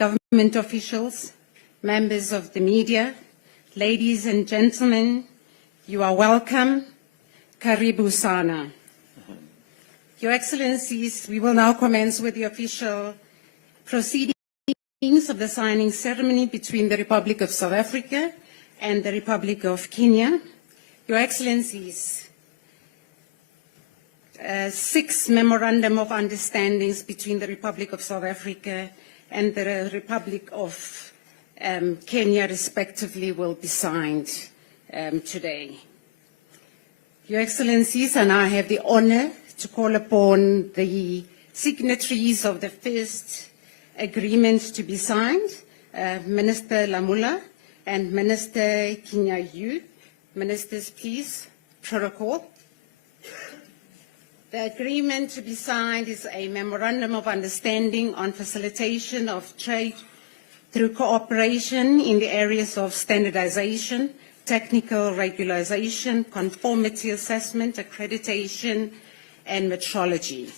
government officials, members of the media, ladies and gentlemen, you are welcome. Karibu sana. Your Excellencies, we will now commence with the official proceedings of the signing ceremony between the Republic of South Africa and the Republic of Kenya. Your Excellencies, 6 memorandum of understandings between the Republic of South Africa and the Republic of Kenya, respectively, will be signed today. Your Excellencies, and I have the honor to call upon the signatories of the first agreement to be signed, Minister Lamula and Minister Kinyayu. Ministers, please, protocol. The agreement to be signed is a memorandum of understanding on facilitation of trade through cooperation in the areas of standardization, technical regularization, conformity assessment, accreditation, and metrology.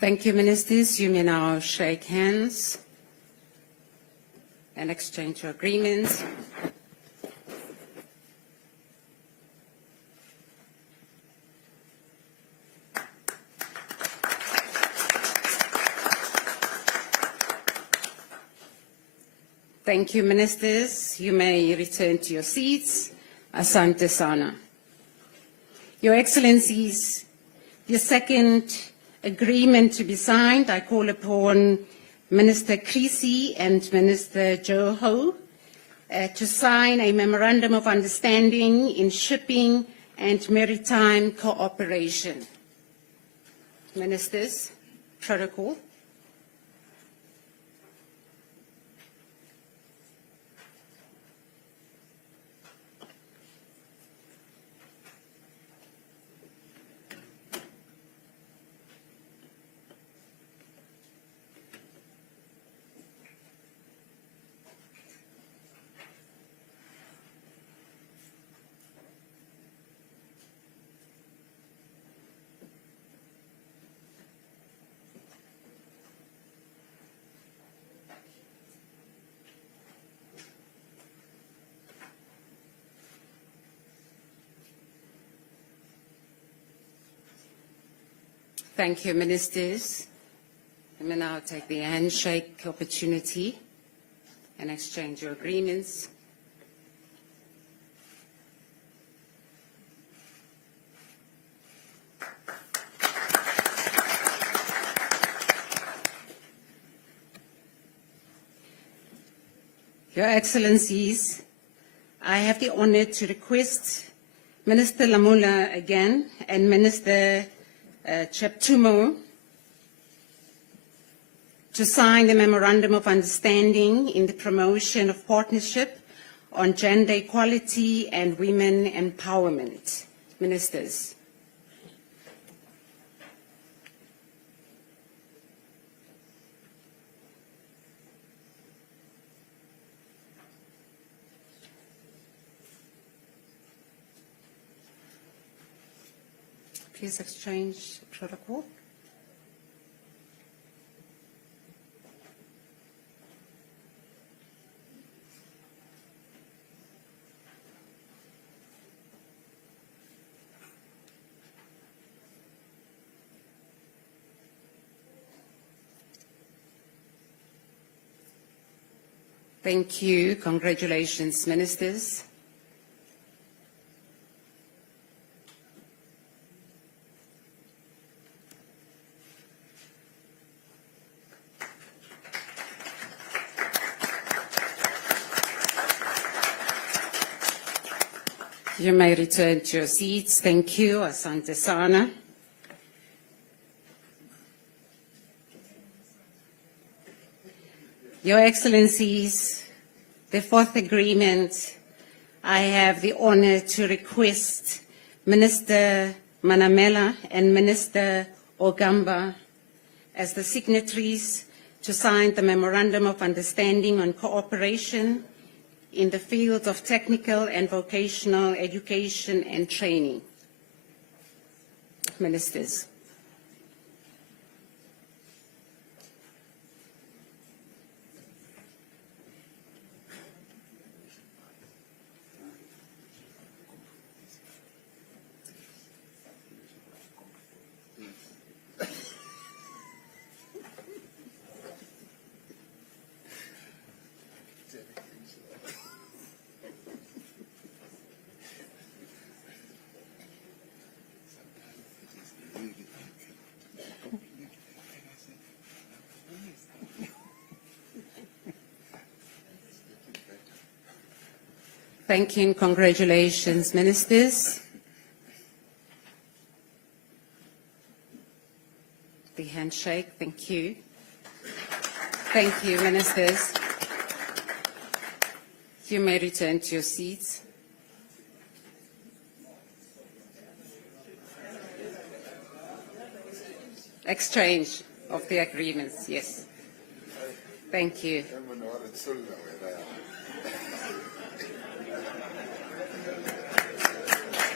Thank you, Ministers. You may now shake hands and exchange your agreements. Thank you, Ministers. You may return to your seats. Asante sana. Your Excellencies, the second agreement to be signed, I call upon Minister Creasy and Minister Joho to sign a memorandum of understanding in shipping and maritime cooperation. Ministers, protocol. Thank you, Ministers. I may now take the handshake opportunity and exchange your agreements. Your Excellencies, I have the honor to request Minister Lamula again and Minister Cheptumo to sign the Memorandum of Understanding in the promotion of partnership on gender equality and women empowerment. Ministers. Please exchange protocol. Thank you. Congratulations, Ministers. You may return to your seats. Thank you. Asante sana. Your Excellencies, the fourth agreement I have the honor to request Minister Manamela and Minister Ogamba as the signatories to sign the Memorandum of Understanding on Cooperation in the fields of technical and vocational education and training. Ministers. Thank you and congratulations, Ministers. The handshake, thank you. Thank you, Ministers. You may return to your seats. Exchange of the agreements, yes. Thank you.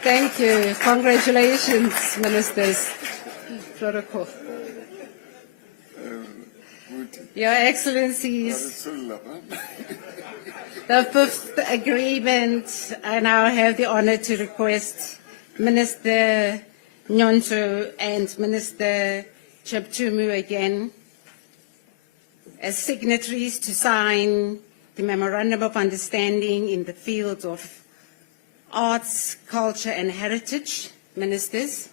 Thank you. Congratulations, Ministers. Protocol. Your Excellencies, the fifth agreement, I now have the honor to request Minister Nyonso and Minister Cheptumu again as signatories to sign the Memorandum of Understanding in the field of Arts, Culture and Heritage. Ministers.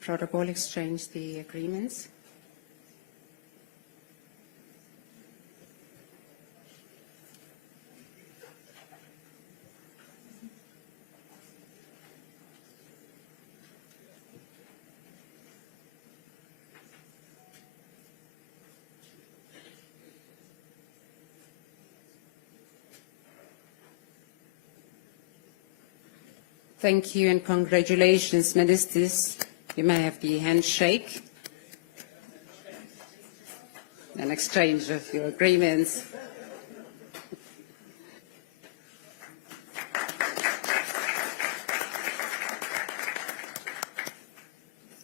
Protocol exchange the agreements. Thank you and congratulations, Ministers. You may have the handshake and exchange of your agreements.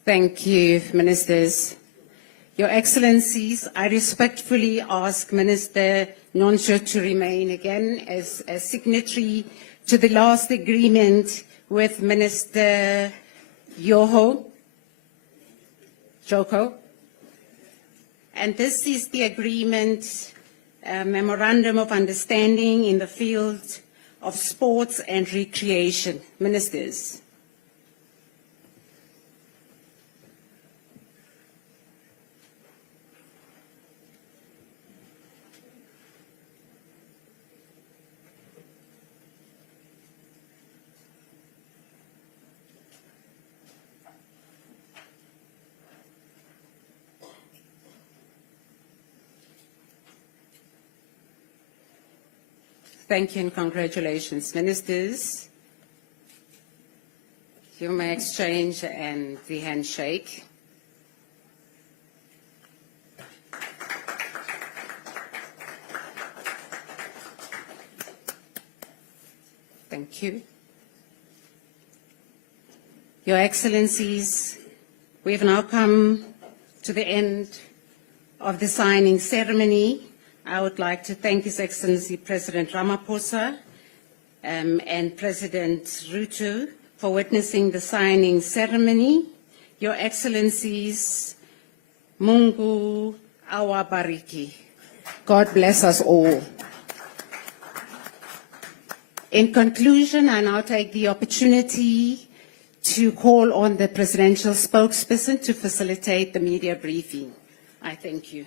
Thank you, Ministers. Your Excellencies, I respectfully ask Minister Nyonso to remain again as a signatory to the last agreement with Minister Joko. And this is the agreement, Memorandum of Understanding in the field of sports and recreation. Ministers. Thank you and congratulations, Ministers. You may exchange and the handshake. Thank you. Your Excellencies, we have now come to the end of the signing ceremony. I would like to thank His Excellency President Ramaphosa and President Ruto for witnessing the signing ceremony. Your Excellencies, Mungu awabariki. God bless us all. In conclusion, I now take the opportunity to call on the presidential spokesperson to facilitate the media briefing. I thank you.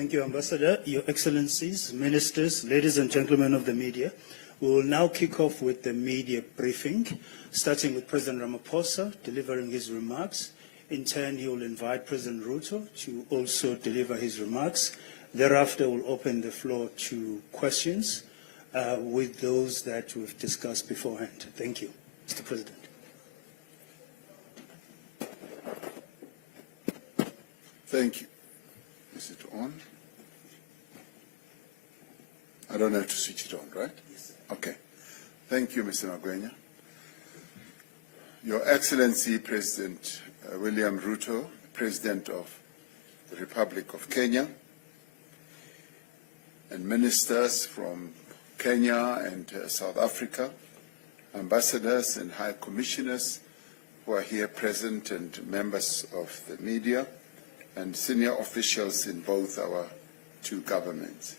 Thank you, Ambassador. Your Excellencies, Ministers, ladies and gentlemen of the media, we will now kick off with the media briefing, starting with President Ramaphosa delivering his remarks. In turn, he will invite President Ruto to also deliver his remarks. Thereafter, we'll open the floor to questions with those that we've discussed beforehand. Thank you, Mr. President. Thank you. Is it on? I don't have to switch it on, right? Yes. Okay. Thank you, Mr. Magwenya. Your Excellency, President William Ruto, President of the Republic of Kenya, and ministers from Kenya and South Africa, ambassadors and high commissioners who are here present, and members of the media, and senior officials in both our two governments.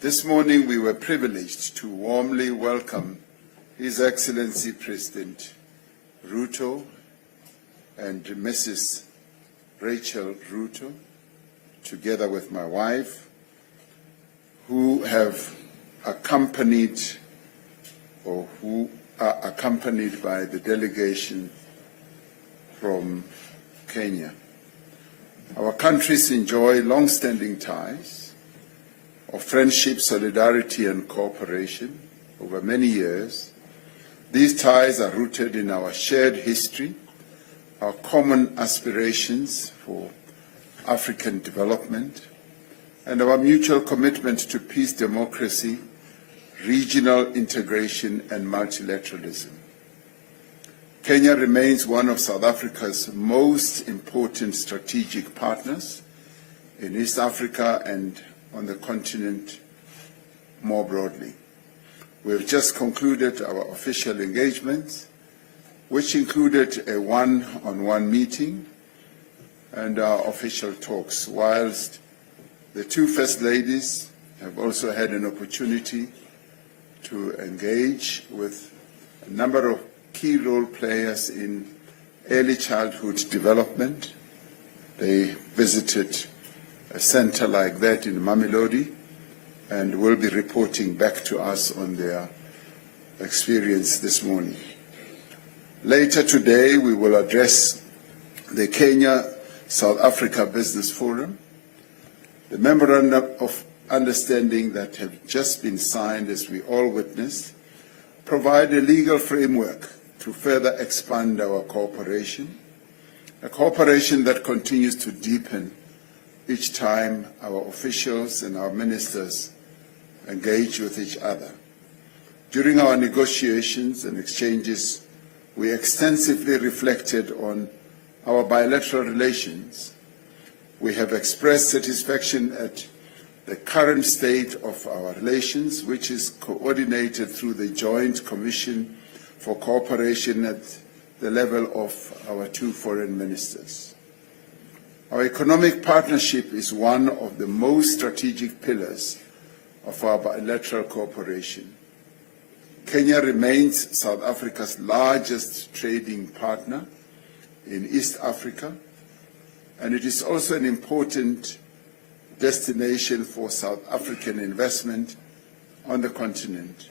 This morning we were privileged to warmly welcome His Excellency President Ruto and Mrs. Rachel Ruto, together with my wife, who have accompanied or who are accompanied by the delegation from Kenya. Our countries enjoy long-standing ties of friendship, solidarity, and cooperation over many years. These ties are rooted in our shared history, our common aspirations for African development, and our mutual commitment to peace, democracy, regional integration, and multilateralism. Kenya remains one of South Africa's most important strategic partners in East Africa and on the continent more broadly. We have just concluded our official engagements, which included a one-on-one meeting and our official talks, whilst the two First Ladies have also had an opportunity to engage with a number of key role players in early childhood development. They visited a center like that in Mamelodi and will be reporting back to us on their experience this morning. Later today, we will address the Kenya-South Africa Business Forum. The Memorandum of Understanding that have just been signed, as we all witnessed, provide a legal framework to further expand our cooperation, a cooperation that continues to deepen each time our officials and our ministers engage with each other. During our negotiations and exchanges, we extensively reflected on our bilateral relations. We have expressed satisfaction at the current state of our relations, which is coordinated through the Joint Commission for Cooperation at the level of our two foreign ministers. Our economic partnership is one of the most strategic pillars of our bilateral cooperation. Kenya remains South Africa's largest trading partner in East Africa, and it is also an important destination for South African investment on the continent.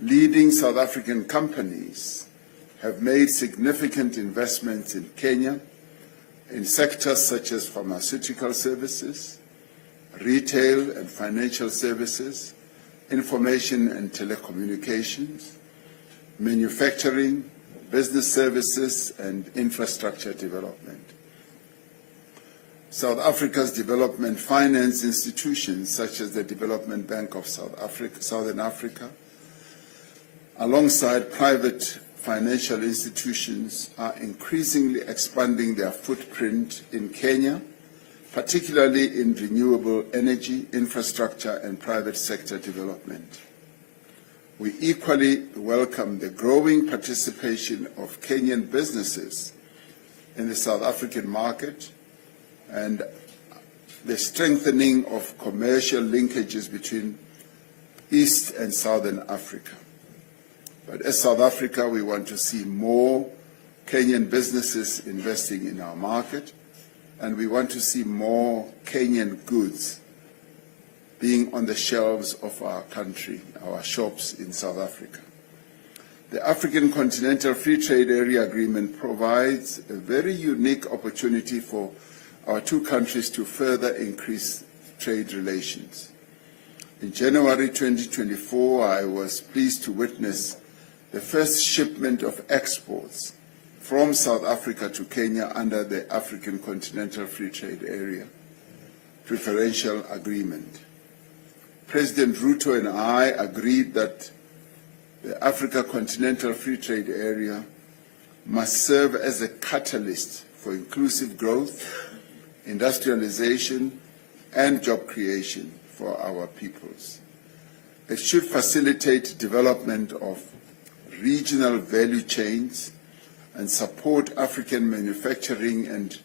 Leading South African companies have made significant investments in Kenya in sectors such as pharmaceutical services, retail and financial services, information and telecommunications, manufacturing, business services, and infrastructure development. South Africa's development finance institutions, such as the Development Bank of Southern Africa, alongside private financial institutions, are increasingly expanding their footprint in Kenya, particularly in renewable energy, infrastructure, and private sector development. We equally welcome the growing participation of Kenyan businesses in the South African market and the strengthening of commercial linkages between East and Southern Africa. But as South Africa, we want to see more Kenyan businesses investing in our market, and we want to see more Kenyan goods being on the shelves of our country, our shops in South Africa. The African Continental Free Trade Area Agreement provides a very unique opportunity for our two countries to further increase trade relations. In January 2024, I was pleased to witness the first shipment of exports from South Africa to Kenya under the African Continental Free Trade Area Preferential Agreement. President Ruto and I agreed that the Africa Continental Free Trade Area must serve as a catalyst for inclusive growth, industrialization, and job creation for our peoples. It should facilitate development of regional value chains and support African manufacturing and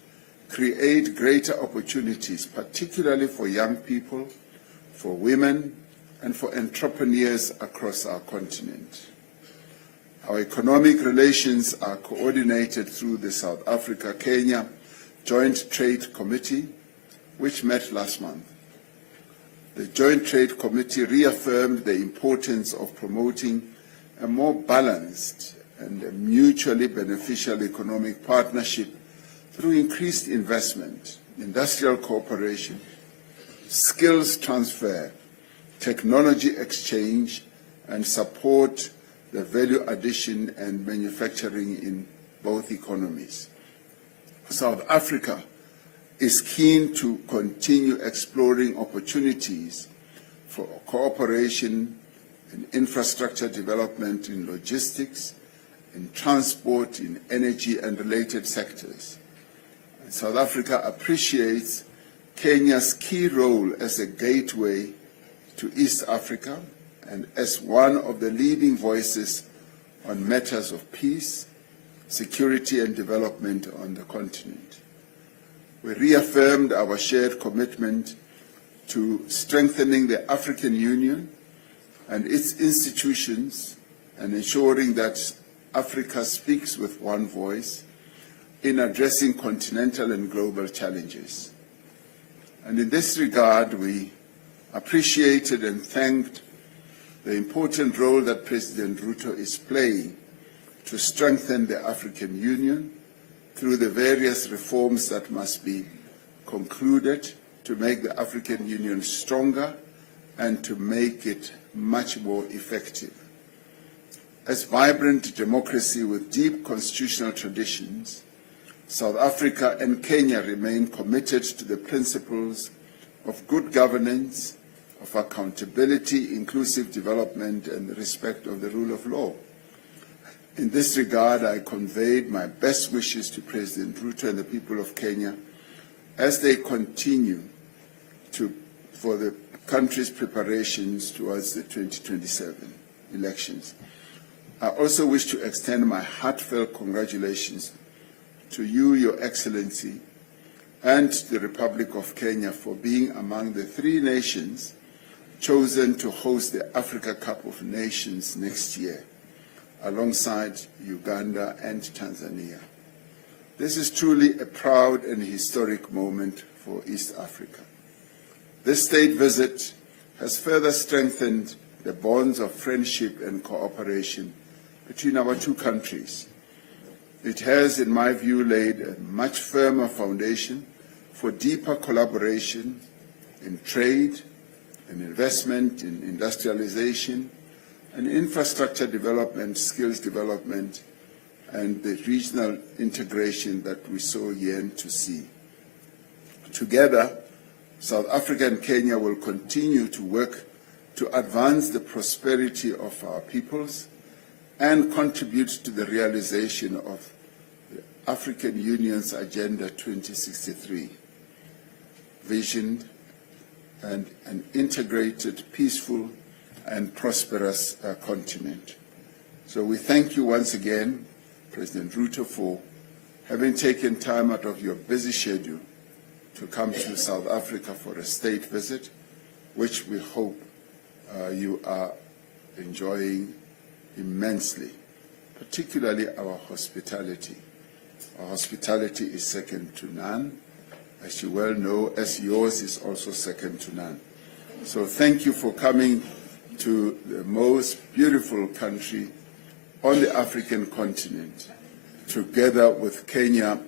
create greater opportunities, particularly for young people, for women, and for entrepreneurs across our continent. Our economic relations are coordinated through the South Africa-Kenya Joint Trade Committee, which met last month. The Joint Trade Committee reaffirmed the importance of promoting a more balanced and a mutually beneficial economic partnership through increased investment, industrial cooperation, skills transfer, technology exchange, and support the value addition and manufacturing in both economies. South Africa is keen to continue exploring opportunities for cooperation in infrastructure development, in logistics, in transport, in energy and related sectors. And South Africa appreciates Kenya's key role as a gateway to East Africa and as one of the leading voices on matters of peace, security and development on the continent. We reaffirmed our shared commitment to strengthening the African Union and its institutions and ensuring that Africa speaks with one voice in addressing continental and global challenges. And in this regard, we appreciated and thanked the important role that President Ruto is playing to strengthen the African Union through the various reforms that must be concluded to make the African Union stronger and to make it much more effective. As vibrant democracy with deep constitutional traditions, South Africa and Kenya remain committed to the principles of good governance, of accountability, inclusive development, and the respect of the rule of law. In this regard, I conveyed my best wishes to President Ruto and the people of Kenya as they continue for the country's preparations towards the 2027 elections. I also wish to extend my heartfelt congratulations to you, Your Excellency, and the Republic of Kenya for being among the 3 nations chosen to host the Africa Cup of Nations next year, alongside Uganda and Tanzania. This is truly a proud and historic moment for East Africa. This state visit has further strengthened the bonds of friendship and cooperation between our two countries. It has, in my view, laid a much firmer foundation for deeper collaboration in trade, in investment, in industrialization, and infrastructure development, skills development, and the regional integration that we so yearn to see. Together, South Africa and Kenya will continue to work to advance the prosperity of our peoples and contribute to the realization of the African Union's Agenda 2063 vision and an integrated, peaceful, and prosperous continent. So we thank you once again, President Ruto, for having taken time out of your busy schedule to come to South Africa for a state visit, which we hope you are enjoying immensely, particularly our hospitality. Our hospitality is second to none, as you well know, as yours is also second to none. So thank you for coming to the most beautiful country on the African continent. Together with Kenya,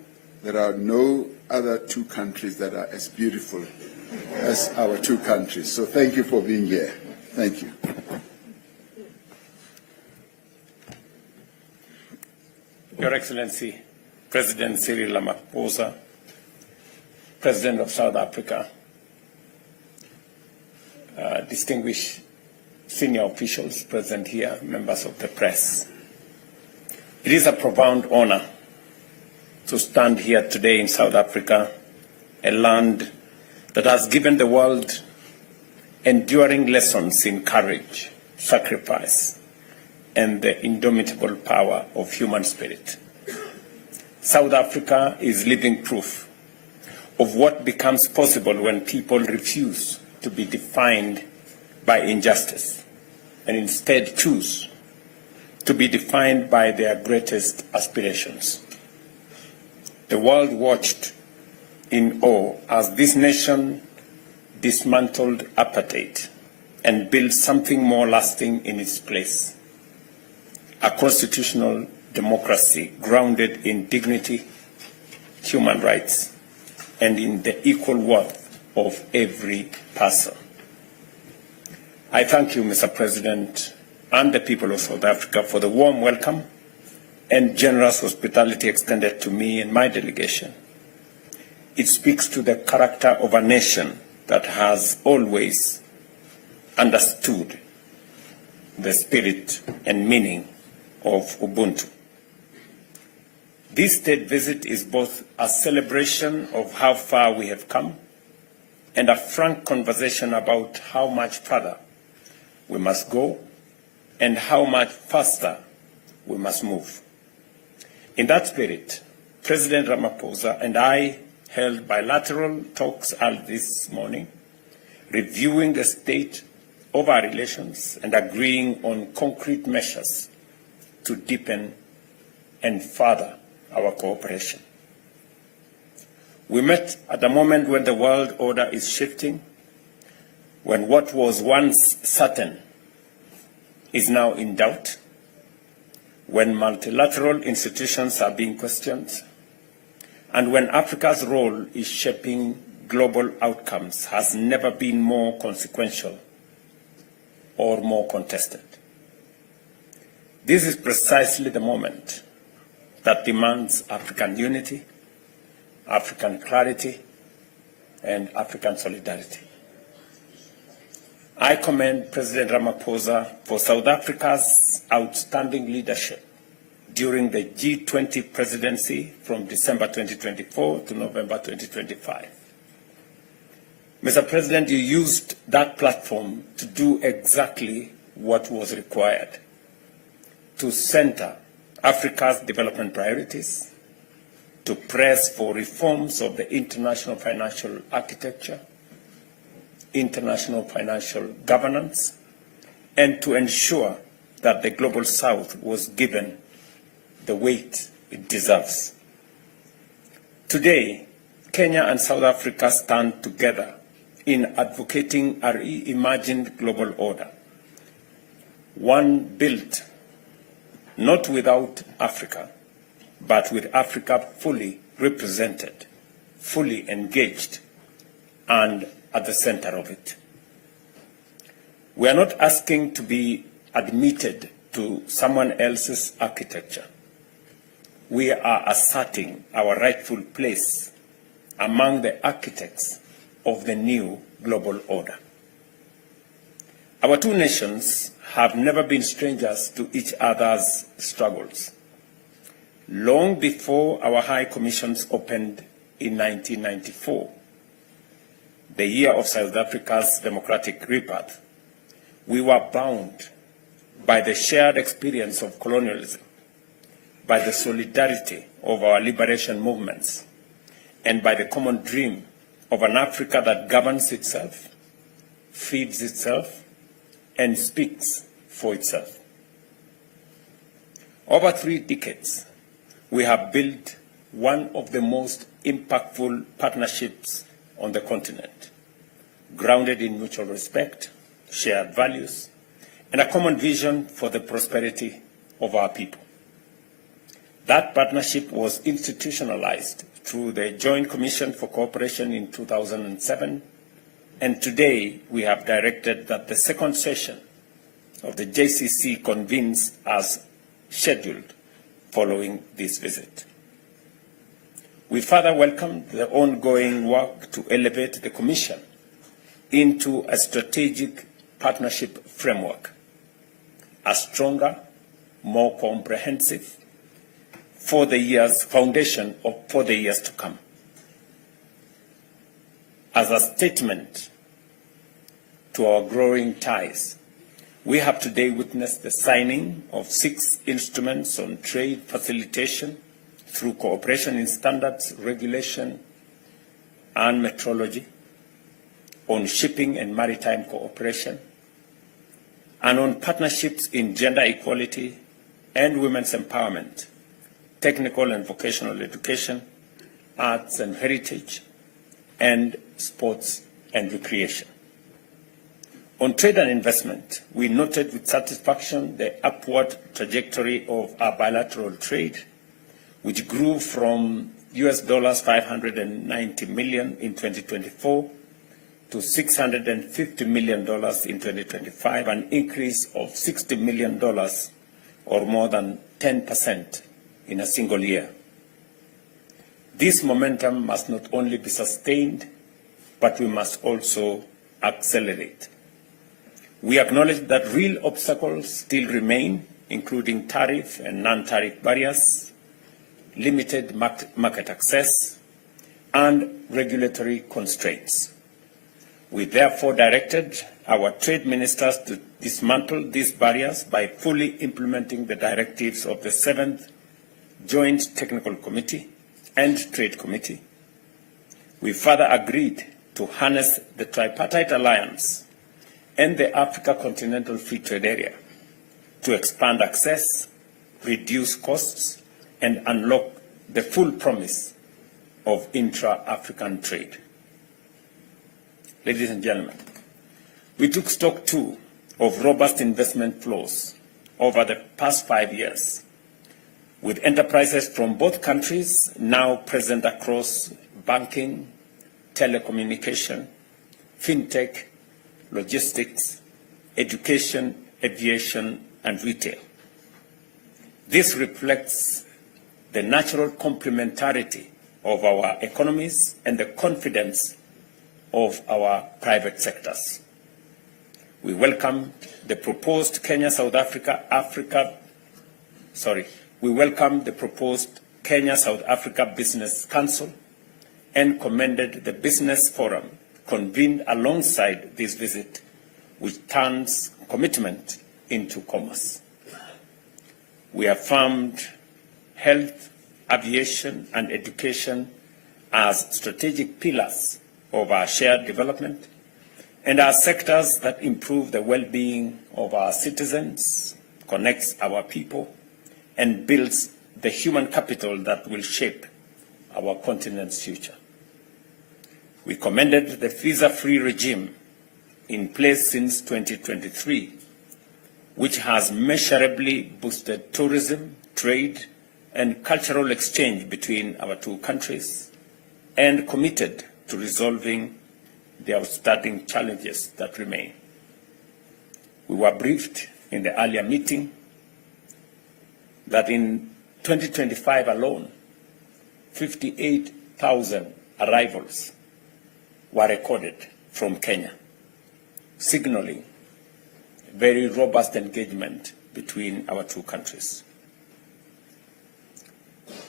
there are no other two countries that are as beautiful as our two countries. So thank you for being here. Thank you. Your Excellency, President Cyril Ramaphosa, President of South Africa, distinguished senior officials present here, members of the press. It is a profound honor to stand here today in South Africa, a land that has given the world enduring lessons in courage, sacrifice, and the indomitable power of human spirit. South Africa is living proof of what becomes possible when people refuse to be defined by injustice and instead choose to be defined by their greatest aspirations. The world watched in awe as this nation dismantled apartheid and built something more lasting in its place. A constitutional democracy grounded in dignity, human rights, and in the equal worth of every person. I thank you, Mr. President, and the people of South Africa for the warm welcome and generous hospitality extended to me and my delegation. It speaks to the character of a nation that has always understood the spirit and meaning of Ubuntu. This state visit is both a celebration of how far we have come and a frank conversation about how much further we must go and how much faster we must move. In that spirit, President Ramaphosa and I held bilateral talks this morning, reviewing the state of our relations and agreeing on concrete measures to deepen and further our cooperation. We met at a moment when the world order is shifting, when what was once certain is now in doubt, when multilateral institutions are being questioned, and when Africa's role is shaping global outcomes has never been more consequential or more contested. This is precisely the moment that demands African unity, African clarity, and African solidarity. I commend President Ramaphosa for South Africa's outstanding leadership during the G20 presidency from December 2024 to November 2025. Mr. President, you used that platform to do exactly what was required, to center Africa's development priorities, to press for reforms of the international financial architecture, international financial governance, and to ensure that the Global South was given the weight it deserves. Today, Kenya and South Africa stand together in advocating a reimagined global order, one built not without Africa, but with Africa fully represented, fully engaged, and at the center of it. We are not asking to be admitted to someone else's architecture. We are asserting our rightful place among the architects of the new global order. Our two nations have never been strangers to each other's struggles. Long before our High Commissions opened in 1994, the year of South Africa's democratic rebirth, we were bound by the shared experience of colonialism, by the solidarity of our liberation movements, and by the common dream of an Africa that governs itself, feeds itself, and speaks for itself. Over 3 decades, we have built one of the most impactful partnerships on the continent, grounded in mutual respect, shared values, and a common vision for the prosperity of our people. That partnership was institutionalized through the Joint Commission for Cooperation in 2007, and today we have directed that the second session of the JCC convenes as scheduled following this visit. We further welcome the ongoing work to elevate the Commission into a strategic partnership framework, a stronger, more comprehensive foundation for the years to come. As a statement to our growing ties, we have today witnessed the signing of 6 instruments on trade facilitation through cooperation in standards, regulation, and metrology, on shipping and maritime cooperation, and on partnerships in gender equality and women's empowerment, technical and vocational education, arts and heritage, and sports and recreation. On trade and investment, we noted with satisfaction the upward trajectory of our bilateral trade, which grew from US $590 million in 2024 to $650 million in 2025, an increase of $60 million or more than 10% in a single year. This momentum must not only be sustained, but we must also accelerate. We acknowledge that real obstacles still remain, including tariff and non-tariff barriers, limited market access, and regulatory constraints. We therefore directed our trade ministers to dismantle these barriers by fully implementing the directives of the 7th Joint Technical Committee and Trade Committee. We further agreed to harness the tripartite alliance and the Africa Continental Free Trade Area to expand access, reduce costs, and unlock the full promise of intra-African trade. Ladies and gentlemen, we took stock too of robust investment flows over the past 5 years, with enterprises from both countries now present across banking, telecommunication, fintech, logistics, education, aviation, and retail. This reflects the natural complementarity of our economies and the confidence of our private sectors. We welcome the proposed Kenya-South Africa Business Council and commended the business forum convened alongside this visit, which turns commitment into commerce. We affirmed health, aviation, and education as strategic pillars of our shared development and as sectors that improve the well-being of our citizens, connects our people, and builds the human capital that will shape our continent's future. We commended the visa-free regime in place since 2023, which has measurably boosted tourism, trade, and cultural exchange between our two countries, and committed to resolving the outstanding challenges that remain. We were briefed in the earlier meeting that in 2025 alone, 58,000 arrivals were recorded from Kenya, signaling very robust engagement between our two countries.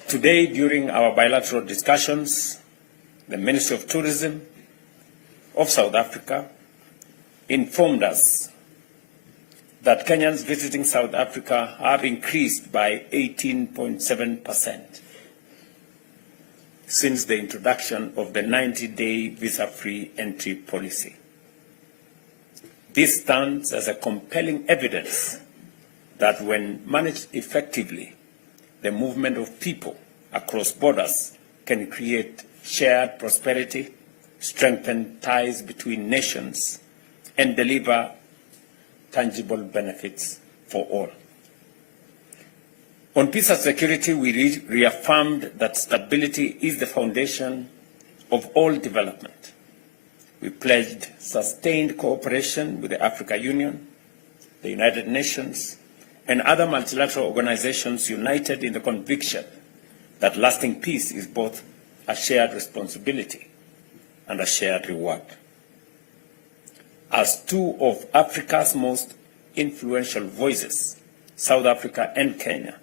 Today, during our bilateral discussions, the Ministry of Tourism of South Africa informed us that Kenyans visiting South Africa have increased by 18.7% since the introduction of the 90-day visa-free entry policy. This stands as a compelling evidence that when managed effectively, the movement of people across borders can create shared prosperity, strengthen ties between nations, and deliver tangible benefits for all. On peace and security, we reaffirmed that stability is the foundation of all development. We pledged sustained cooperation with the African Union, the United Nations, and other multilateral organizations united in the conviction that lasting peace is both a shared responsibility and a shared reward. As two of Africa's most influential voices, South Africa and Kenya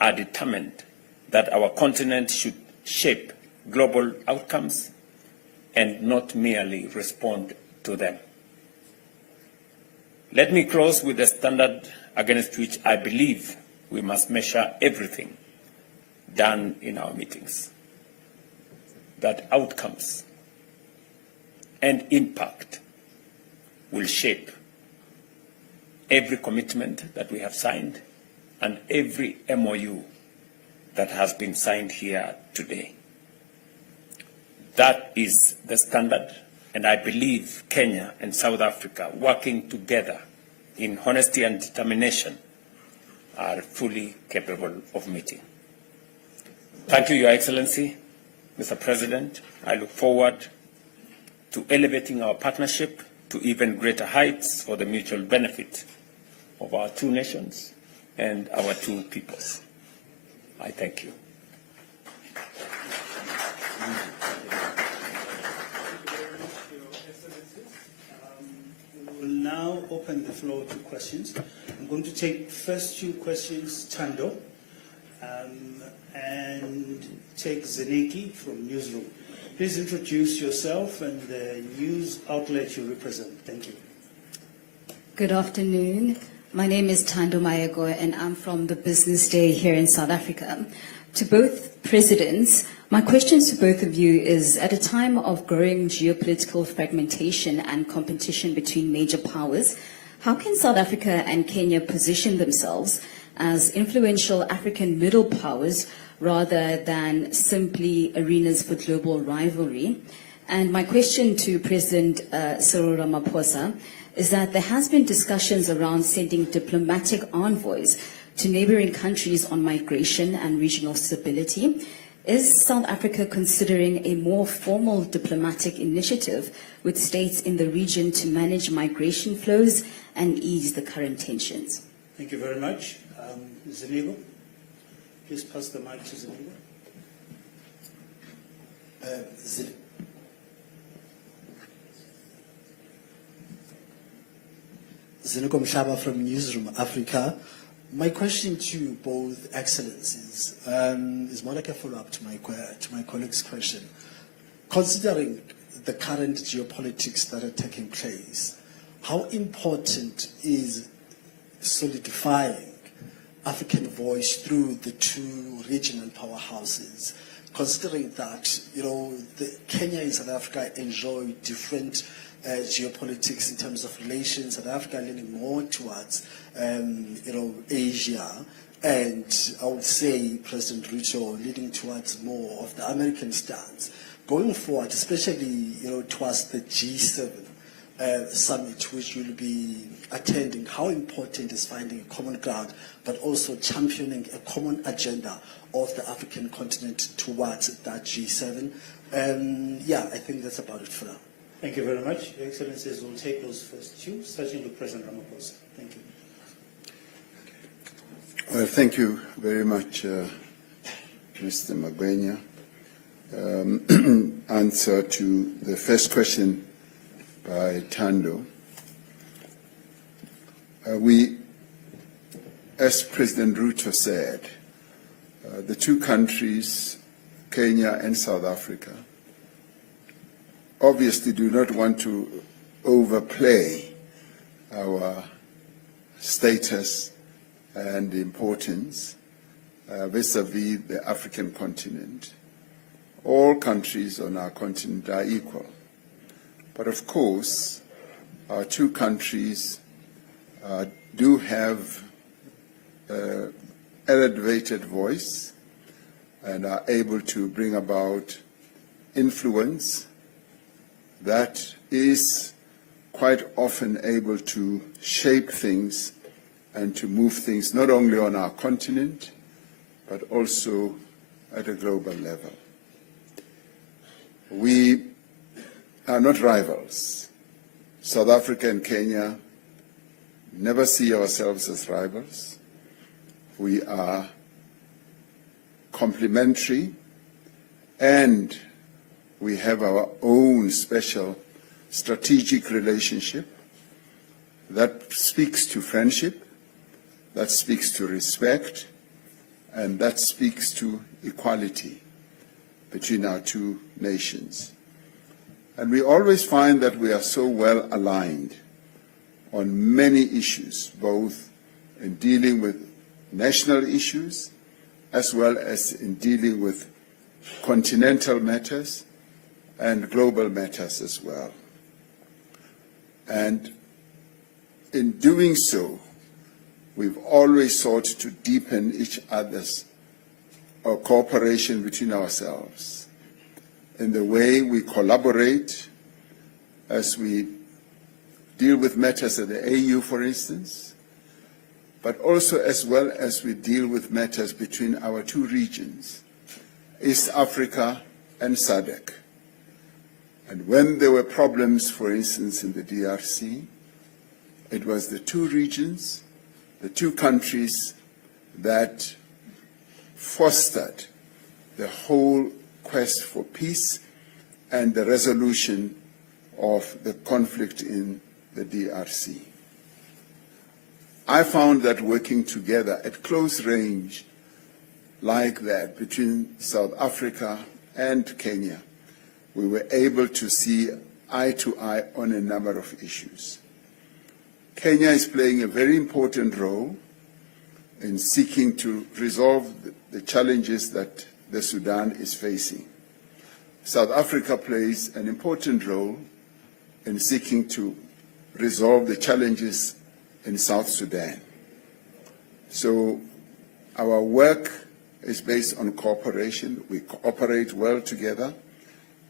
are determined that our continent should shape global outcomes and not merely respond to them. Let me close with the standard against which I believe we must measure everything done in our meetings, that outcomes and impact will shape every commitment that we have signed and every MoU that has been signed here today. That is the standard, and I believe Kenya and South Africa, working together in honesty and determination, are fully capable of meeting. Thank you, Your Excellency, Mr. President. I look forward to elevating our partnership to even greater heights for the mutual benefit of our two nations and our two peoples. I thank you. We will now open the floor to questions. I'm going to take first few questions, Tando, and take Zeneki from Newsroom. Please introduce yourself and the news outlet you represent. Thank you. Good afternoon. My name is Tando Mayago, and I'm from the Business Day here in South Africa. To both presidents, my question to both of you is, at a time of growing geopolitical fragmentation and competition between major powers, how can South Africa and Kenya position themselves as influential African middle powers rather than simply arenas for global rivalry? And my question to President Cyril Ramaphosa is that there has been discussions around sending diplomatic envoys to neighboring countries on migration and regional stability. Is South Africa considering a more formal diplomatic initiative with states in the region to manage migration flows and ease the current tensions? Thank you very much. Zanigo, please pass the mic to Zanigo. Zinigo Mshaba from Newsroom Africa. My question to both excellencies is more like a follow-up to my colleague's question. Considering the current geopolitics that are taking place, how important is solidifying African voice through the two regional powerhouses, considering that, Kenya and South Africa enjoy different geopolitics in terms of relations, South Africa leaning more towards, Asia, and I would say President Ruto leading towards more of the American stance. Going forward, especially, towards the G7 summit, which you'll be attending, how important is finding a common ground, but also championing a common agenda of the African continent towards that G7? I think that's about it for now. Thank you very much. Your Excellencies will take those first two, starting with President Ramaphosa. Thank you. Well, thank you very much, Mr. Magwenya. Answer to the first question by Tando. We, as President Ruto said, the two countries, Kenya and South Africa, obviously do not want to overplay our status and importance vis-à-vis the African continent. All countries on our continent are equal. But of course, our two countries do have an elevated voice and are able to bring about influence that is quite often able to shape things and to move things not only on our continent, but also at a global level. We are not rivals. South Africa and Kenya never see ourselves as rivals. We are complementary, and we have our own special strategic relationship that speaks to friendship, that speaks to respect, and that speaks to equality between our two nations. And we always find that we are so well aligned on many issues, both in dealing with national issues as well as in dealing with continental matters and global matters as well. And in doing so, we've always sought to deepen each other's cooperation between ourselves in the way we collaborate as we deal with matters at the AU, for instance, but also as well as we deal with matters between our two regions, East Africa and SADC. And when there were problems, for instance, in the DRC, it was the two regions, the two countries that fostered the whole quest for peace and the resolution of the conflict in the DRC. I found that working together at close range like that between South Africa and Kenya, we were able to see eye to eye on a number of issues. Kenya is playing a very important role in seeking to resolve the challenges that the Sudan is facing. South Africa plays an important role in seeking to resolve the challenges in South Sudan. So our work is based on cooperation. We cooperate well together,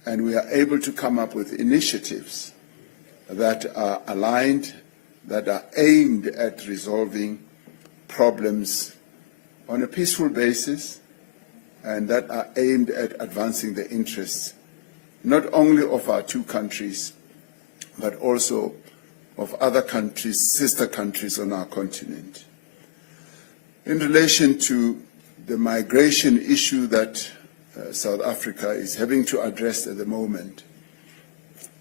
and we are able to come up with initiatives that are aligned, that are aimed at resolving problems on a peaceful basis, and that are aimed at advancing the interests not only of our two countries, but also of other countries, sister countries on our continent. In relation to the migration issue that South Africa is having to address at the moment,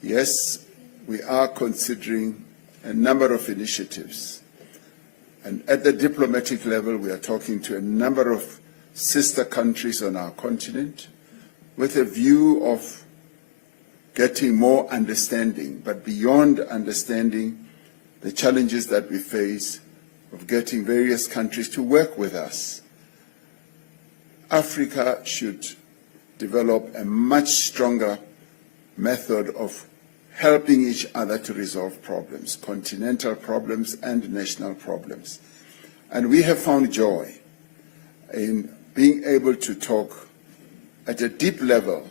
yes, we are considering a number of initiatives. And at the diplomatic level, we are talking to a number of sister countries on our continent with a view of getting more understanding, but beyond understanding the challenges that we face of getting various countries to work with us. Africa should develop a much stronger method of helping each other to resolve problems, continental problems and national problems. And we have found joy in being able to talk at a deep level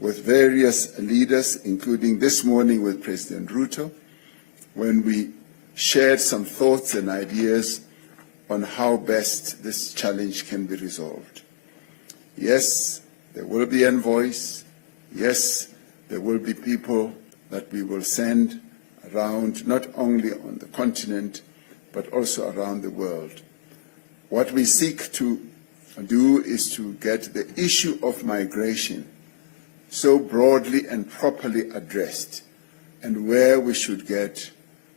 with various leaders, including this morning with President Ruto, when we shared some thoughts and ideas on how best this challenge can be resolved. Yes, there will be envoys. Yes, there will be people that we will send around, not only on the continent, but also around the world. What we seek to do is to get the issue of migration so broadly and properly addressed, and where we should get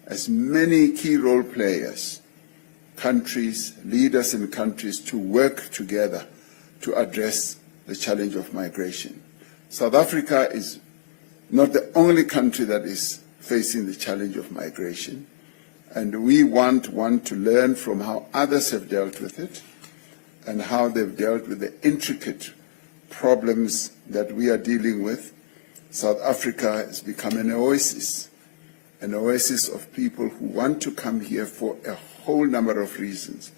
as many key role players, countries, leaders in countries, to work together to address the challenge of migration. South Africa is not the only country that is facing the challenge of migration, and we want to learn from how others have dealt with it and how they've dealt with the intricate problems that we are dealing with. South Africa has become an oasis of people who want to come here for a whole number of reasons.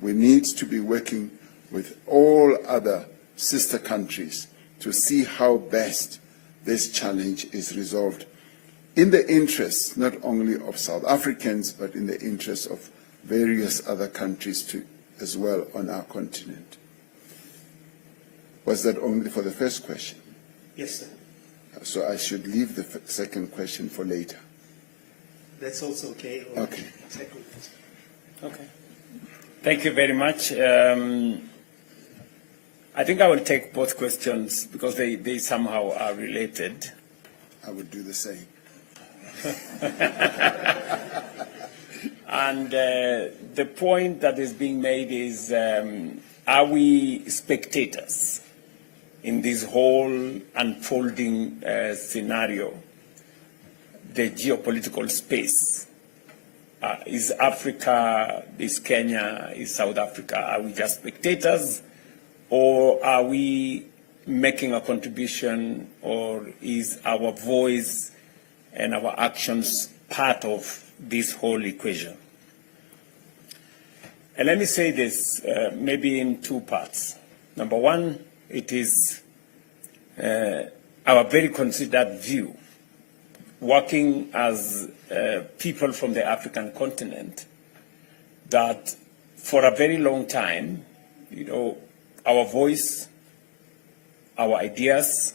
We need to be working with all other sister countries to see how best this challenge is resolved in the interest not only of South Africans, but in the interest of various other countries too, as well on our continent. Was that only for the first question? Yes, sir. So I should leave the second question for later. That's also okay. Okay. Second. Okay. Thank you very much. I think I will take both questions because they somehow are related. I would do the same. And the point that is being made is, are we spectators in this whole unfolding scenario, the geopolitical space? Is Africa, is Kenya, is South Africa, are we just spectators, or are we making a contribution, or is our voice and our actions part of this whole equation? And let me say this maybe in two parts. Number one, it is our very considered view, working as people from the African continent, that for a very long time, our voice, our ideas,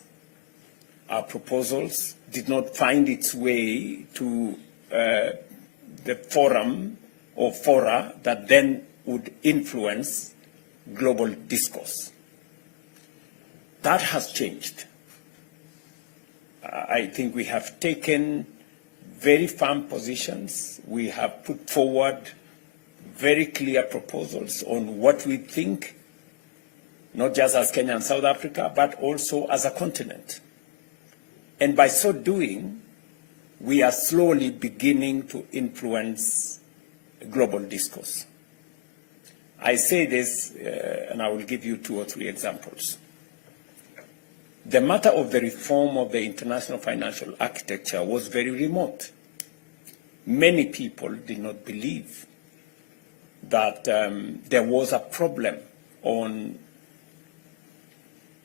our proposals did not find its way to the forum or fora that then would influence global discourse. That has changed. I think we have taken very firm positions. We have put forward very clear proposals on what we think, not just as Kenya and South Africa, but also as a continent. And by so doing, we are slowly beginning to influence global discourse. I say this, and I will give you 2 or 3 examples. The matter of the reform of the international financial architecture was very remote. Many people did not believe that there was a problem on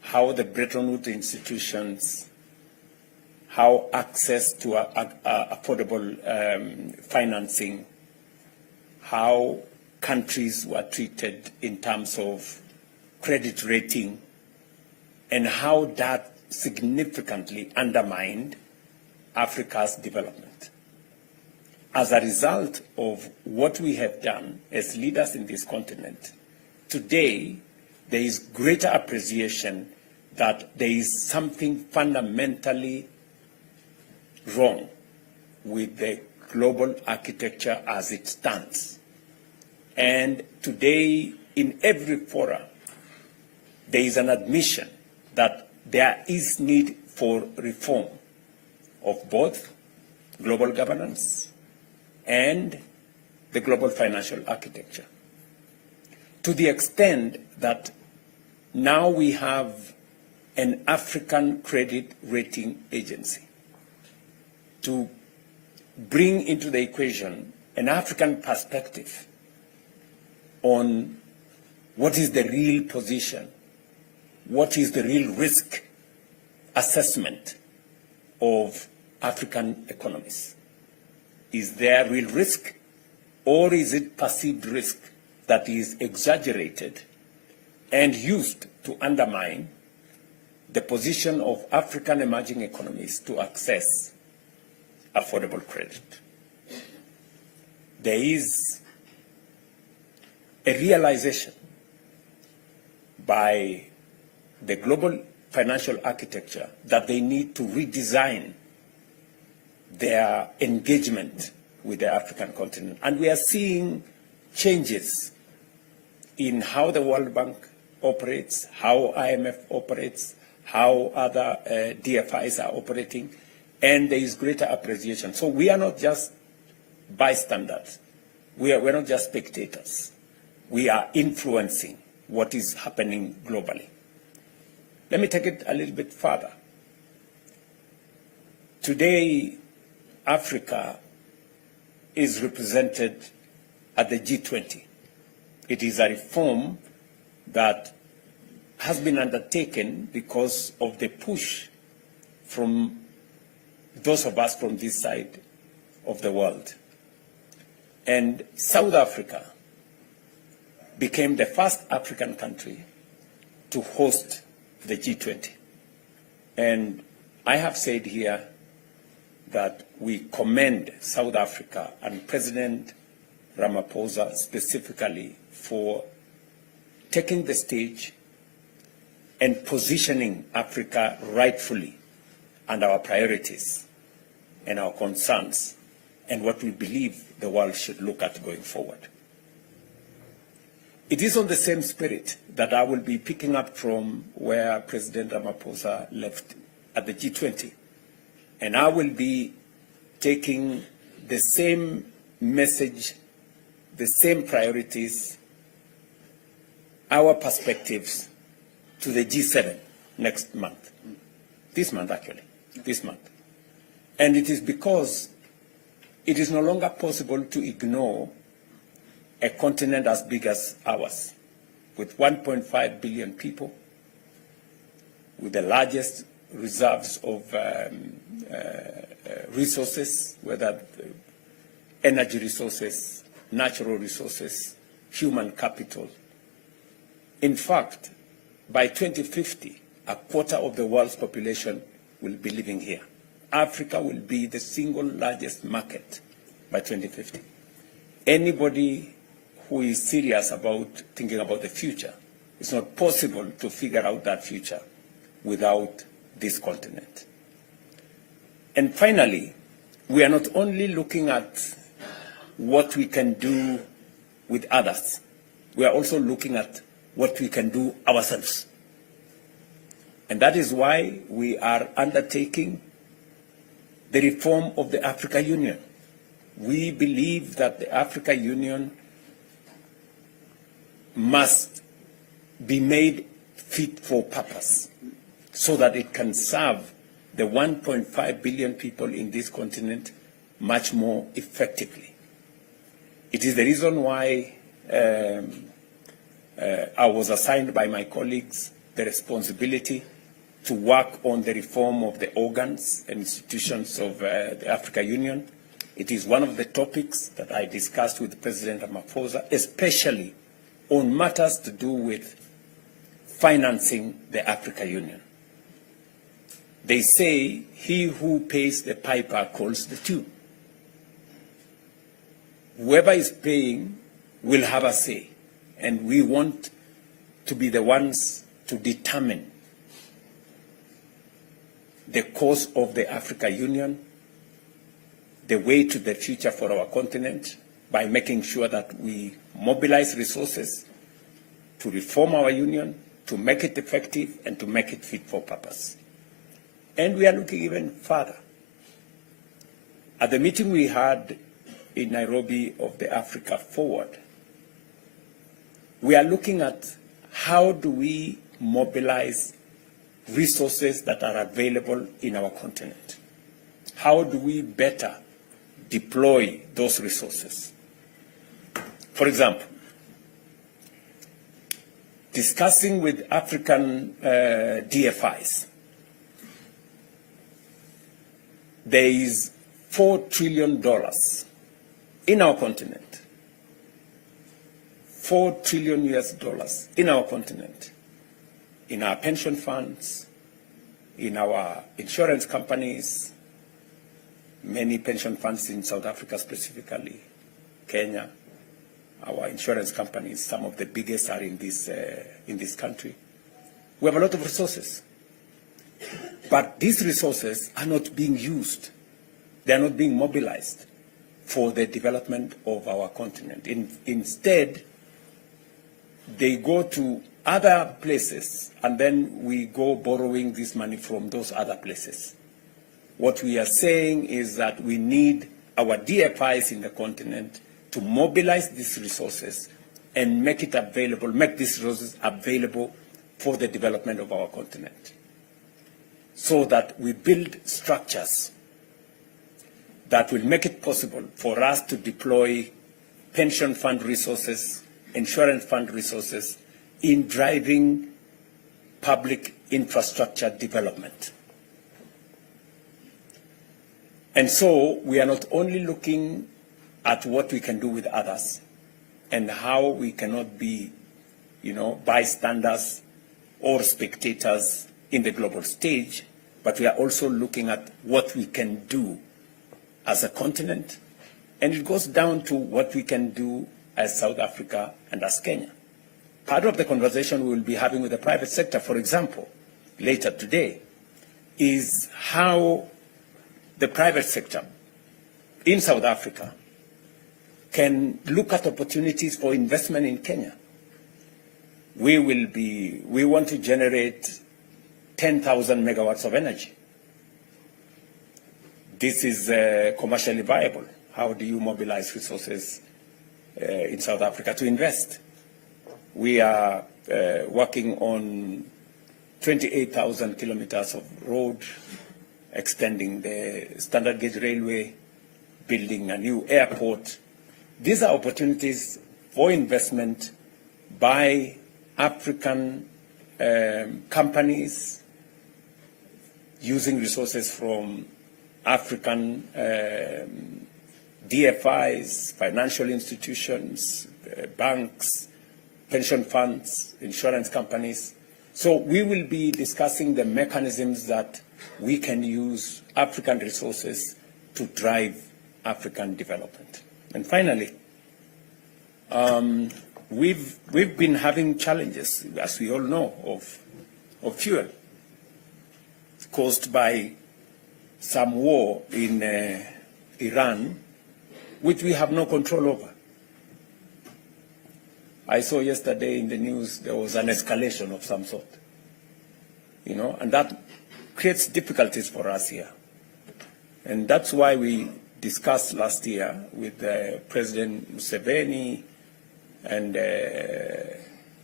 how the Bretton Woods institutions, how access to affordable financing, how countries were treated in terms of credit rating, and how that significantly undermined Africa's development. As a result of what we have done as leaders in this continent, today there is greater appreciation that there is something fundamentally wrong with the global architecture as it stands. And today, in every forum, there is an admission that there is need for reform of both global governance and the global financial architecture, to the extent that now we have an African credit rating agency to bring into the equation an African perspective on what is the real position, what is the real risk assessment of African economies. Is there real risk, or is it perceived risk that is exaggerated and used to undermine the position of African emerging economies to access affordable credit? There is a realization by the global financial architecture that they need to redesign their engagement with the African continent. And we are seeing changes in how the World Bank operates, how IMF operates, how other DFIs are operating, and there is greater appreciation. So we are not just bystanders. We're not just spectators. We are influencing what is happening globally. Let me take it a little bit further. Today, Africa is represented at the G20. It is a reform that has been undertaken because of the push from those of us from this side of the world. And South Africa became the first African country to host the G20. And I have said here that we commend South Africa and President Ramaphosa specifically for taking the stage and positioning Africa rightfully and our priorities and our concerns and what we believe the world should look at going forward. It is on the same spirit that I will be picking up from where President Ramaphosa left at the G20. And I will be taking the same message, the same priorities, our perspectives to the G7 next month. This month, actually. This month. And it is because it is no longer possible to ignore a continent as big as ours, with 1.5 billion people, with the largest reserves of resources, whether energy resources, natural resources, human capital. In fact, by 2050, a quarter of the world's population will be living here. Africa will be the single largest market by 2050. Anybody who is serious about thinking about the future, it's not possible to figure out that future without this continent. And finally, we are not only looking at what we can do with others, we are also looking at what we can do ourselves. And that is why we are undertaking the reform of the African Union. We believe that the African Union must be made fit for purpose so that it can serve the 1.5 billion people in this continent much more effectively. It is the reason why I was assigned by my colleagues the responsibility to work on the reform of the organs and institutions of the African Union. It is one of the topics that I discussed with President Ramaphosa, especially on matters to do with financing the African Union. They say, he who pays the piper calls the tune. Whoever is paying will have a say, and we want to be the ones to determine the course of the African Union, the way to the future for our continent, by making sure that we mobilize resources to reform our union, to make it effective, and to make it fit for purpose. And we are looking even further. At the meeting we had in Nairobi of the Africa Forward, we are looking at how do we mobilize resources that are available in our continent. How do we better deploy those resources? For example, discussing with African DFIs, there is $4 trillion in our continent. $4 trillion US in our continent, in our pension funds, in our insurance companies, many pension funds in South Africa specifically, Kenya, our insurance companies, some of the biggest are in this country. We have a lot of resources. But these resources are not being used. They are not being mobilized for the development of our continent. Instead, they go to other places, and then we go borrowing this money from those other places. What we are saying is that we need our DFIs in the continent to mobilize these resources and make it available, make these resources available for the development of our continent, so that we build structures that will make it possible for us to deploy pension fund resources, insurance fund resources in driving public infrastructure development. And so we are not only looking at what we can do with others and how we cannot be, bystanders or spectators in the global stage, but we are also looking at what we can do as a continent. And it goes down to what we can do as South Africa and as Kenya. Part of the conversation we will be having with the private sector, for example, later today, is how the private sector in South Africa can look at opportunities for investment in Kenya. We want to generate 10,000 megawatts of energy. This is commercially viable. How do you mobilize resources in South Africa to invest? We are working on 28,000 kilometers of road, extending the standard gauge railway, building a new airport. These are opportunities for investment by African companies using resources from African DFIs, financial institutions, banks, pension funds, insurance companies. So we will be discussing the mechanisms that we can use African resources to drive African development. And finally, we've been having challenges, as we all know, of fuel caused by some war in Iran, which we have no control over. I saw yesterday in the news there was an escalation of some sort, and that creates difficulties for us here. And that's why we discussed last year with President Museveni and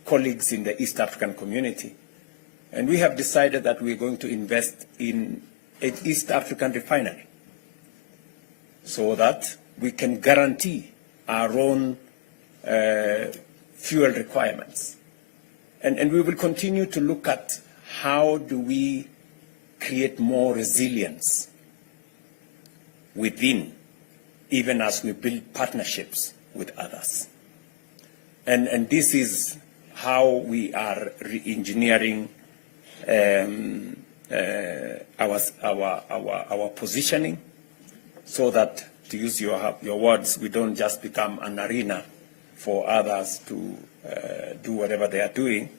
colleagues in the East African community. And we have decided that we're going to invest in an East African refinery so that we can guarantee our own fuel requirements. And we will continue to look at how do we create more resilience within, even as we build partnerships with others. And this is how we are re-engineering our positioning, so that, to use your words, we don't just become an arena for others to do whatever they are doing,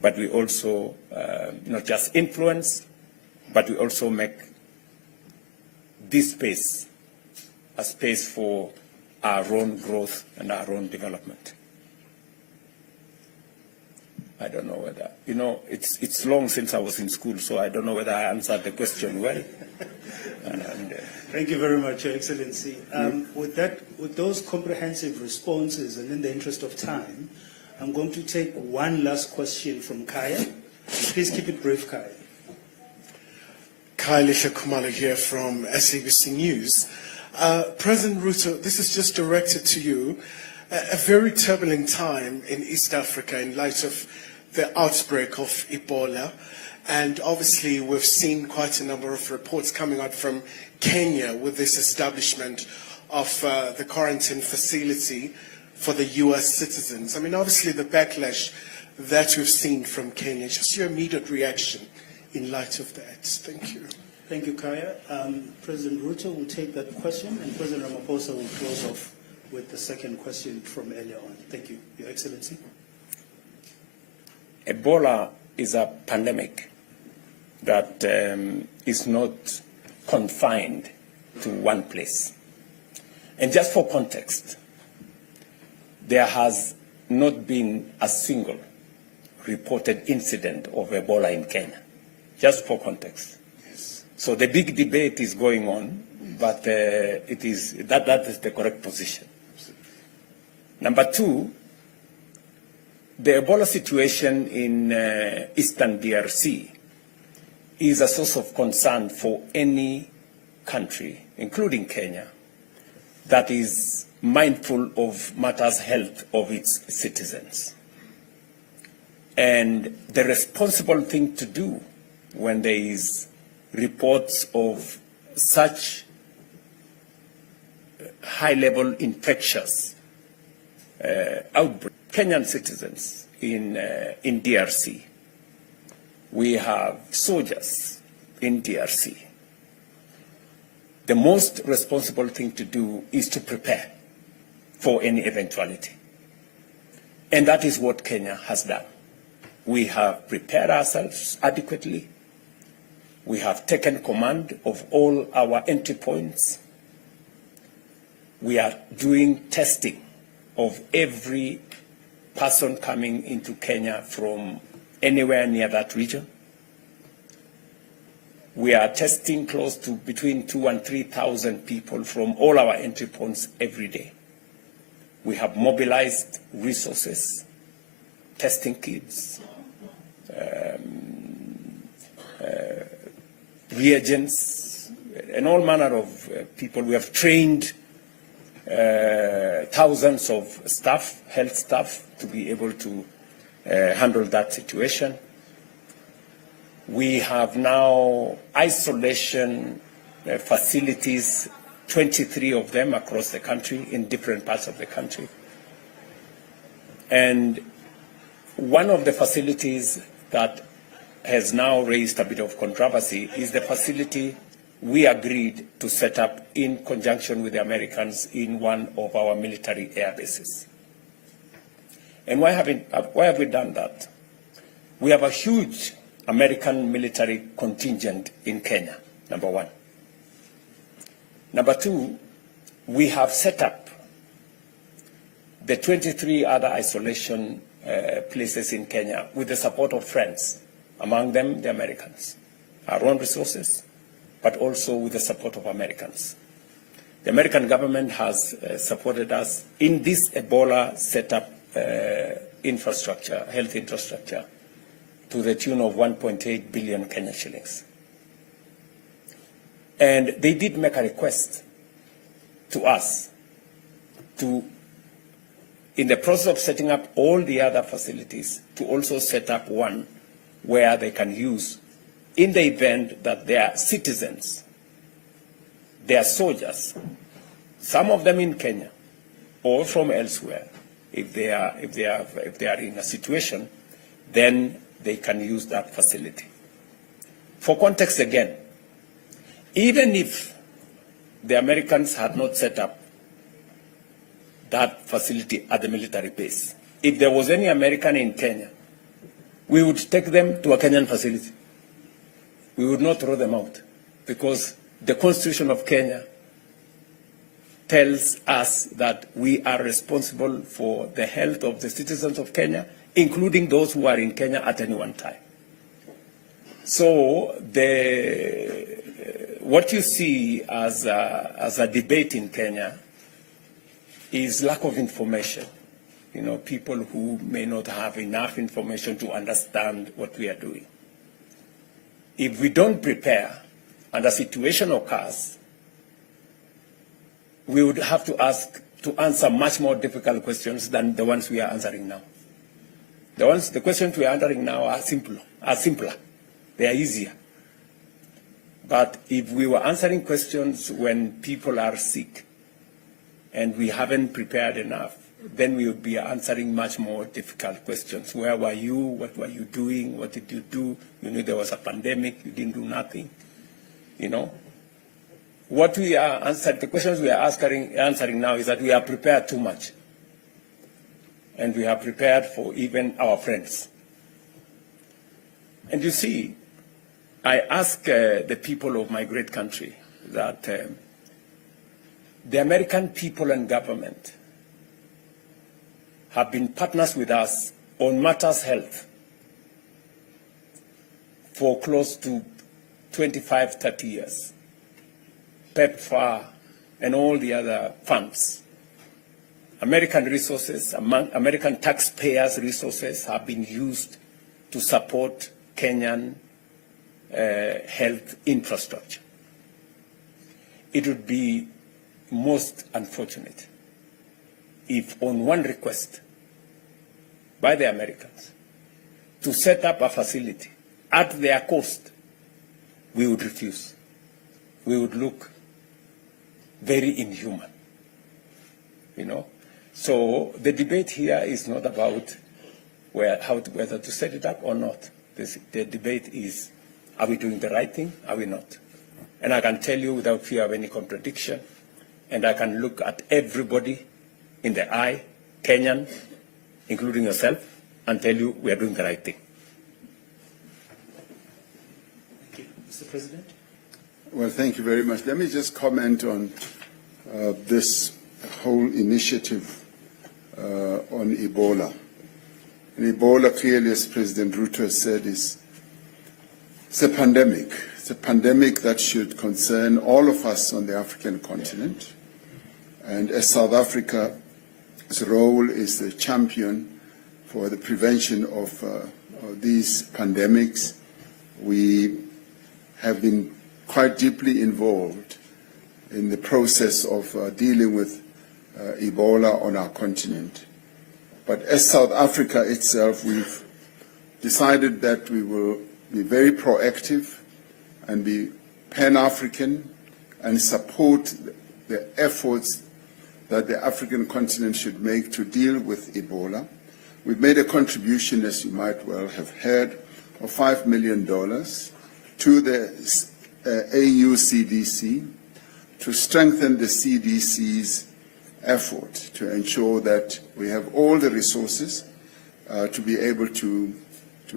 but we also not just influence, but we also make this space a space for our own growth and our own development. I don't know whether, it's long since I was in school, so I don't know whether I answered the question well. Thank you very much, Your Excellency. With those comprehensive responses, and in the interest of time, I'm going to take one last question from Kaya. Please keep it brief, Kaya. Kaya Kumalo here from SABC News. President Ruto, this is just directed to you. A very turbulent time in East Africa in light of the outbreak of Ebola. And obviously, we've seen quite a number of reports coming out from Kenya with this establishment of the quarantine facility for the U.S. citizens. I mean, obviously, the backlash that we've seen from Kenya, just your immediate reaction in light of that. Thank you. Thank you, Kaya. President Ruto will take that question, and President Ramaphosa will close off with the second question from earlier on. Thank you, Your Excellency. Ebola is a pandemic that is not confined to one place. And just for context, there has not been a single reported incident of Ebola in Kenya. Just for context. Yes. So the big debate is going on, but that is the correct position. Absolutely. Number two, the Ebola situation in Eastern DRC is a source of concern for any country, including Kenya, that is mindful of matters health of its citizens. And the responsible thing to do when there is reports of such high-level infectious outbreak, Kenyan citizens in DRC, we have soldiers in DRC. The most responsible thing to do is to prepare for any eventuality. And that is what Kenya has done. We have prepared ourselves adequately. We have taken command of all our entry points. We are doing testing of every person coming into Kenya from anywhere near that region. We are testing close to between 2,000 and 3,000 people from all our entry points every day. We have mobilized resources, testing kits, reagents, and all manner of people. We have trained thousands of staff, health staff, to be able to handle that situation. We have now isolation facilities, 23 of them across the country, in different parts of the country. And one of the facilities that has now raised a bit of controversy is the facility we agreed to set up in conjunction with the Americans in one of our military air bases. And why have we done that? We have a huge American military contingent in Kenya, number one. Number two, we have set up the 23 other isolation places in Kenya with the support of friends, among them the Americans, our own resources, but also with the support of Americans. The American government has supported us in this Ebola setup infrastructure, health infrastructure, to the tune of 1.8 billion Kenyan shillings. And they did make a request to us to, in the process of setting up all the other facilities, to also set up one where they can use in the event that their citizens, their soldiers, some of them in Kenya or from elsewhere, if they are in a situation, then they can use that facility. For context again, even if the Americans had not set up that facility at the military base, if there was any American in Kenya, we would take them to a Kenyan facility. We would not throw them out, because the Constitution of Kenya tells us that we are responsible for the health of the citizens of Kenya, including those who are in Kenya at any one time. So what you see as a debate in Kenya is lack of information. You know, people who may not have enough information to understand what we are doing. If we don't prepare and a situation occurs, we would have to answer much more difficult questions than the ones we are answering now. The questions we are answering now are simpler. They are easier. But if we were answering questions when people are sick and we haven't prepared enough, then we would be answering much more difficult questions. Where were you? What were you doing? What did you do? You knew there was a pandemic. You didn't do nothing. You know? What we are answering, the questions we are answering now is that we are prepared too much. And we are prepared for even our friends. And you see, I ask the people of my great country that the American people and government have been partners with us on matters health for close to 25, 30 years. PEPFAR and all the other funds. American resources, American taxpayers' resources have been used to support Kenyan health infrastructure. It would be most unfortunate if on one request by the Americans, to set up a facility at their cost, we would refuse. We would look very inhuman, you know. So the debate here is not about whether to set it up or not. The debate is, are we doing the right thing? Are we not? And I can tell you without fear of any contradiction, and I can look at everybody in the eye, Kenyan, including yourself, and tell you we are doing the right thing. Thank you. Mr. President? Well, thank you very much. Let me just comment on this whole initiative on Ebola. And Ebola, clearly, as President Ruto said, it's a pandemic. It's a pandemic that should concern all of us on the African continent. And as South Africa's role is the champion for the prevention of these pandemics, we have been quite deeply involved in the process of dealing with Ebola on our continent. But as South Africa itself, we've decided that we will be very proactive and be Pan-African and support the efforts that the African continent should make to deal with Ebola. We've made a contribution, as you might well have heard, of $5 million to the AU CDC to strengthen the CDC's effort to ensure that we have all the resources to be able to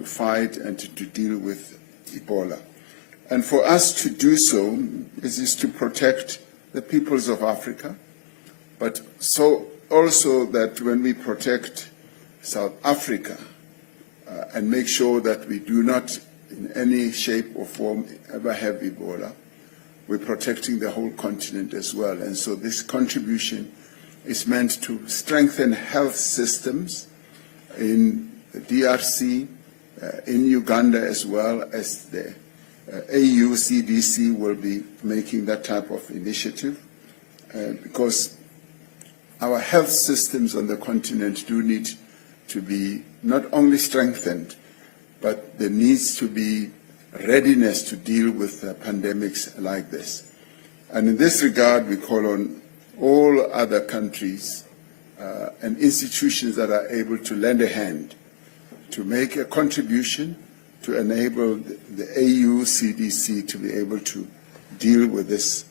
fight and to deal with Ebola. And for us to do so is to protect the peoples of Africa, but so also that when we protect South Africa and make sure that we do not in any shape or form ever have Ebola, we're protecting the whole continent as well. And so this contribution is meant to strengthen health systems in the DRC, in Uganda, as well as the AU CDC will be making that type of initiative because our health systems on the continent do need to be not only strengthened, but there needs to be readiness to deal with pandemics like this. And in this regard, we call on all other countries and institutions that are able to lend a hand to make a contribution to enable the AU CDC to be able to deal with this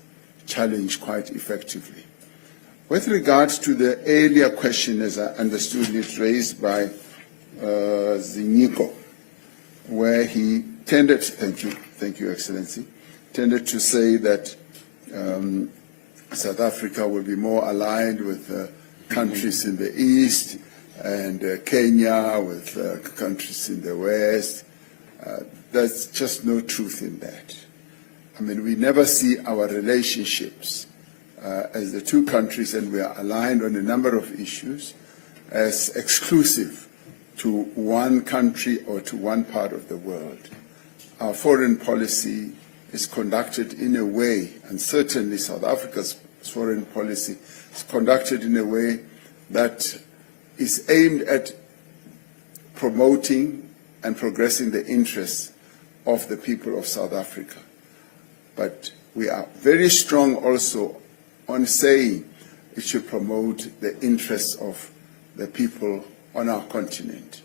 challenge quite effectively. With regards to the earlier question, as I understood it, raised by Ziniko, where he tended, thank you, Excellency, tended to say that South Africa will be more aligned with countries in the East and Kenya with countries in the West. There's just no truth in that. I mean, we never see our relationships as the two countries, and we are aligned on a number of issues, as exclusive to one country or to one part of the world. Our foreign policy is conducted in a way, and certainly South Africa's foreign policy is conducted in a way that is aimed at promoting and progressing the interests of the people of South Africa. But we are very strong also on saying it should promote the interests of the people on our continent.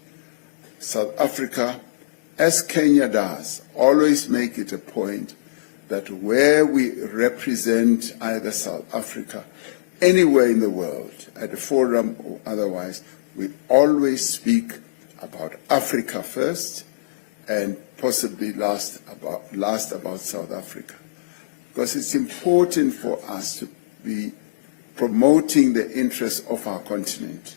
South Africa, as Kenya does, always make it a point that where we represent either South Africa, anywhere in the world, at a forum or otherwise, we always speak about Africa first and possibly last about South Africa. Because it's important for us to be promoting the interests of our continent.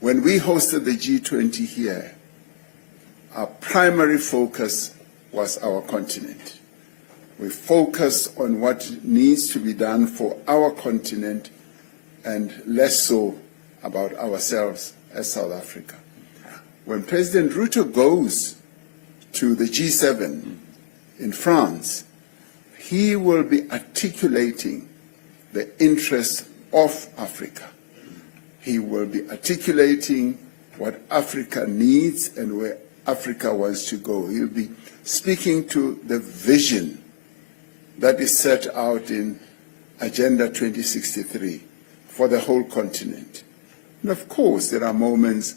When we hosted the G20 here, our primary focus was our continent. We focused on what needs to be done for our continent and less so about ourselves as South Africa. When President Ruto goes to the G7 in France, he will be articulating the interests of Africa. He will be articulating what Africa needs and where Africa wants to go. He'll be speaking to the vision that is set out in Agenda 2063 for the whole continent. And of course, there are moments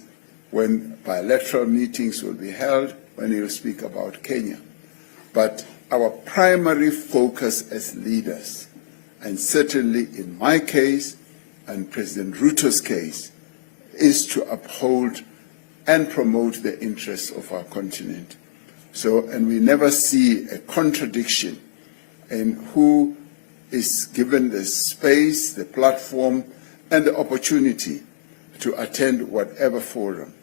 when bilateral meetings will be held, when he will speak about Kenya. But our primary focus as leaders, and certainly in my case and President Ruto's case, is to uphold and promote the interests of our continent. So, and we never see a contradiction in who is given the space, the platform, and the opportunity to attend whatever forum.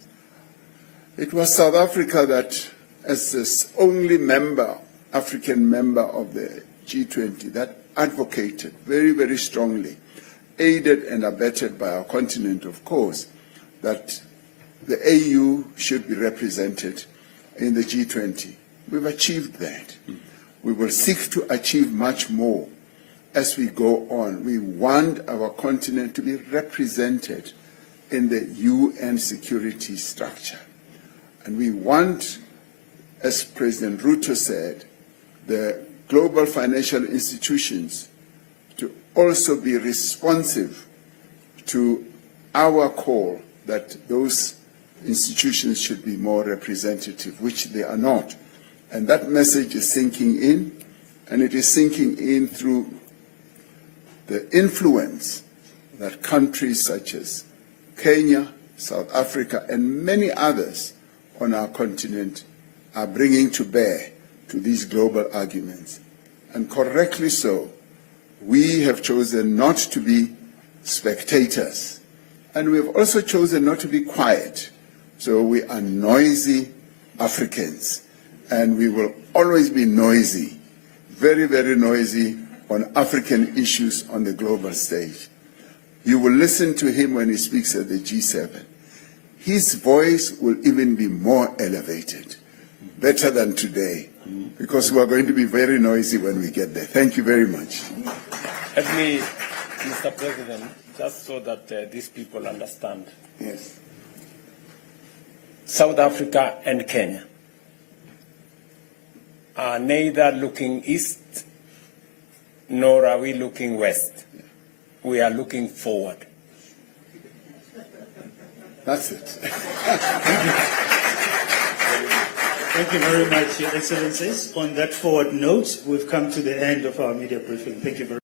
It was South Africa that, as this only member, African member of the G20, that advocated very, very strongly, aided and abetted by our continent, of course, that the AU should be represented in the G20. We've achieved that. We will seek to achieve much more as we go on. We want our continent to be represented in the UN security structure. And we want, as President Ruto said, the global financial institutions to also be responsive to our call that those institutions should be more representative, which they are not. And that message is sinking in, and it is sinking in through the influence that countries such as Kenya, South Africa, and many others on our continent are bringing to bear to these global arguments. And correctly so, we have chosen not to be spectators. And we have also chosen not to be quiet. So we are noisy Africans. And we will always be noisy, very, very noisy on African issues on the global stage. You will listen to him when he speaks at the G7. His voice will even be more elevated, better than today, because we are going to be very noisy when we get there. Thank you very much. Let me, Mr. President, just so that these people understand. Yes. South Africa and Kenya are neither looking east nor are we looking west. We are looking forward. That's it. Thank you very much, Your Excellencies. On that forward note, we've come to the end of our media briefing. Thank you very much.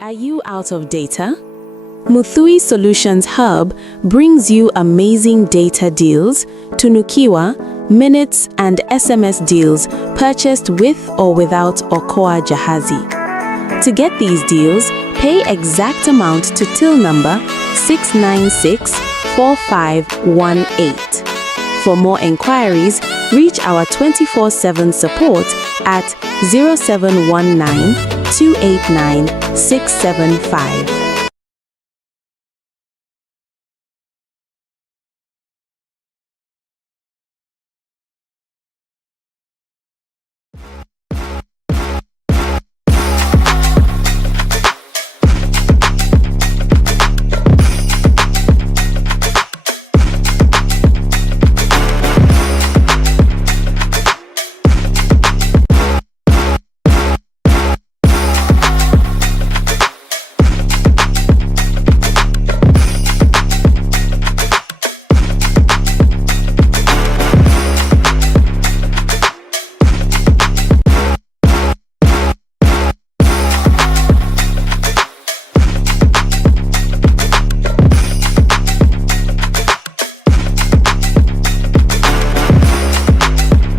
Are you out of data? Muthui Solutions Hub brings you amazing data deals, tunukiwa, minutes and SMS deals purchased with or without Okoa Jahazi. To get these deals, pay exact amount to till number 6964518. For more enquiries, reach our 24/7 support at 0719 289 675.